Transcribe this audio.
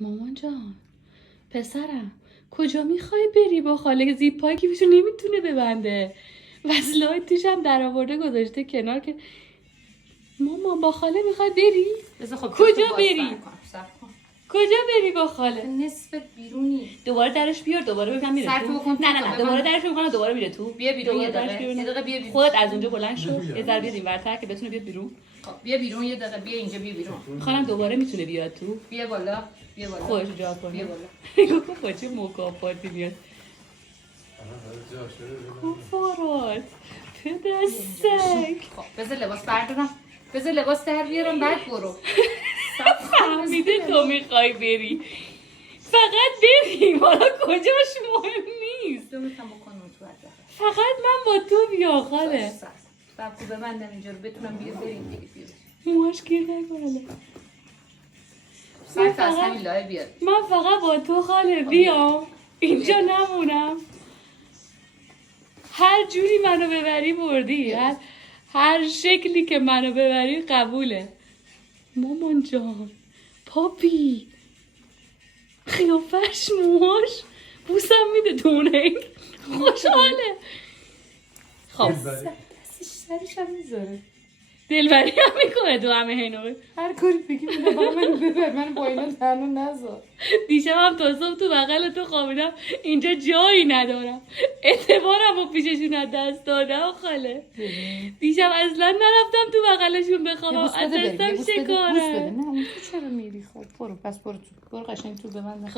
مامان جان پسرم کجا میخوای بری با خاله؟ زیپ پای کیفشو نمیتونه ببنده، وصله‌های توش هم در آورده گذاشته کنار که مامان با خاله میخوای بری؟ خب کجا بری؟ کجا بری با خاله؟ نصف بیرونی. دوباره درش بیار دوباره ببینم میره تو. نه دوباره درش میکنه دوباره میره تو. بیا بیرون یه دقیقه. یه دقیقه بیا بیرون. خودت از اونجا بلند شو یه ذره بیا اینورتر که بتونه بیاد بیرون. خب بیا بیرون یه دقیقه، بیا اینجا، بیا بیرون. خانم دوباره میتونه بیاد تو. بیا بالا، بیا بالا. خودش جا کنه. بیا بالا. خب چه مکافاتی میاد. کفارات پدر سگ. خب بذار لباس بردارم، بذار لباس در بیارم بعد برو. فهمیده تو میخوای بری، فقط بری، حالا کجاش مهم نیست. میتونم بکنم تو حد. فقط من با تو بیا خاله. صبر ببندم اینجا رو بتونم بیا بریم دیگه. موهاش گیر نکنه. سر تا از همین لایه بیاد. من فقط با تو خاله بیام اینجا نمونم. هر جوری منو ببری بردی، هر شکلی که منو ببری قبوله. مامان جان پاپی خیافش موهاش بوسم میده دونه خوشحاله. خب دستش سرش هم میذاره، دلبری هم میکنه تو همه هینوه. هر کاری بگی میده منو ببر، من با اینا تنها نذار. دیشب هم تا صبح تو بغل تو خوابیدم اینجا جایی ندارم، اعتبارم و پیششون از دست دادم خاله. دیشب اصلا نرفتم تو بغلشون بخوابم، از دستم شکارم. نه اون تو چرا میری؟ خب برو پس برو تو، برو قشنگ تو ببند.